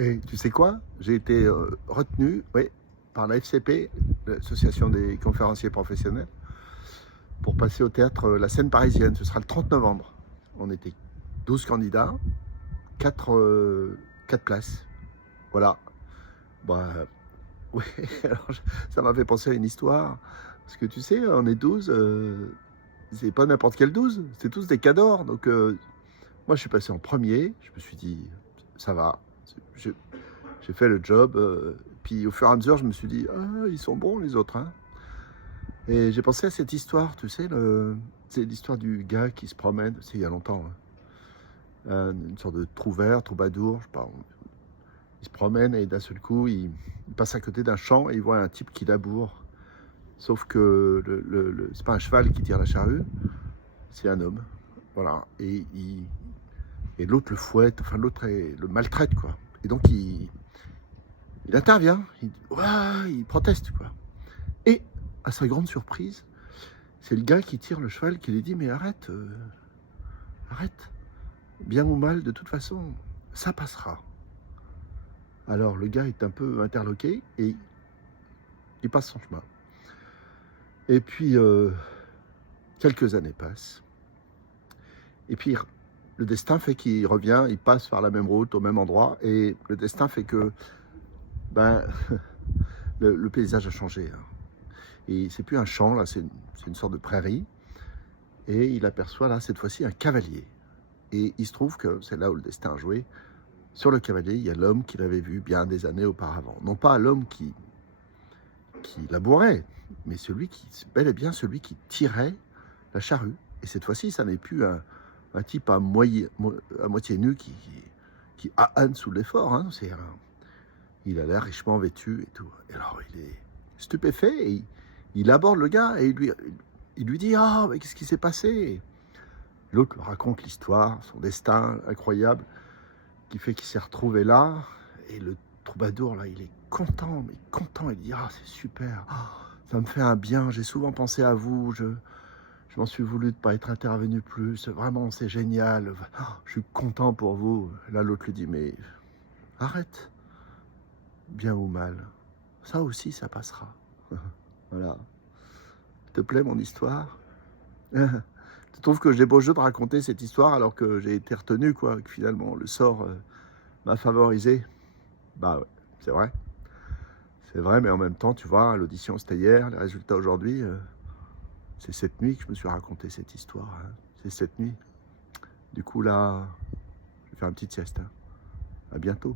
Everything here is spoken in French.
Et tu sais quoi? J'ai été retenu, oui, par la FCP, l'Association des conférenciers professionnels, pour passer au théâtre La Scène Parisienne. Ce sera le 30 novembre. On était 12 candidats, 4 places. Voilà. Bah, oui, alors, ça m'a fait penser à une histoire. Parce que tu sais, on est 12, c'est pas n'importe quel 12, c'est tous des cadors. Donc, moi, je suis passé en premier. Je me suis dit, ça va. Je- J'ai fait le job. Puis au fur et à mesure, je me suis dit, ah, ils sont bons les autres, hein. Et j'ai pensé à cette histoire, tu sais, c'est l'histoire du gars qui se promène, c'est il y a longtemps, hein. Une sorte de trouvère, troubadour, je sais pas. Il se promène et d'un seul coup, il passe à côté d'un champ et il voit un type qui laboure. Sauf que c'est pas un cheval qui tire la charrue, c'est un homme. Voilà. Et l'autre le fouette, enfin l'autre le maltraite, quoi. Et donc il intervient, ouah, il proteste, quoi. Et à sa grande surprise, c'est le gars qui tire le cheval qui lui dit mais arrête, arrête, bien ou mal, de toute façon, ça passera. Alors le gars est un peu interloqué et il passe son chemin. Et puis quelques années passent. Et puis le destin fait qu'il revient, il passe par la même route, au même endroit. Et le destin fait que ben, le paysage a changé, hein. Et c'est plus un champ, là, c'est une sorte de prairie. Et il aperçoit là, cette fois-ci, un cavalier. Et il se trouve que c'est là où le destin a joué. Sur le cavalier, il y a l'homme qu'il avait vu bien des années auparavant. Non pas l'homme qui labourait, mais bel et bien celui qui tirait la charrue. Et cette fois-ci, ça n'est plus un type à moitié nu qui âne sous l'effort, hein. Il a l'air richement vêtu et tout. Et alors, il est stupéfait et il aborde le gars et il lui dit « Ah, mais qu'est-ce qui s'est passé ?» L'autre lui raconte l'histoire, son destin incroyable, qui fait qu'il s'est retrouvé là. Et le troubadour, là, il est content, mais content. Il dit « Ah, c'est super, ah, ça me fait un bien, j'ai souvent pensé à vous, je m'en suis voulu de ne pas être intervenu plus, vraiment, c'est génial, ah, je suis content pour vous. » Là, l'autre lui dit « Mais arrête, bien ou mal, ça aussi, ça passera. » Voilà. Te plaît mon histoire? Tu trouves que j'ai beau jeu de raconter cette histoire alors que j'ai été retenu, quoi, que finalement le sort m'a favorisé? Bah ouais, c'est vrai. C'est vrai, mais en même temps, tu vois, l'audition c'était hier, les résultats aujourd'hui, c'est cette nuit que je me suis raconté cette histoire, hein. C'est cette nuit. Du coup là, je vais faire une petite sieste, hein. À bientôt.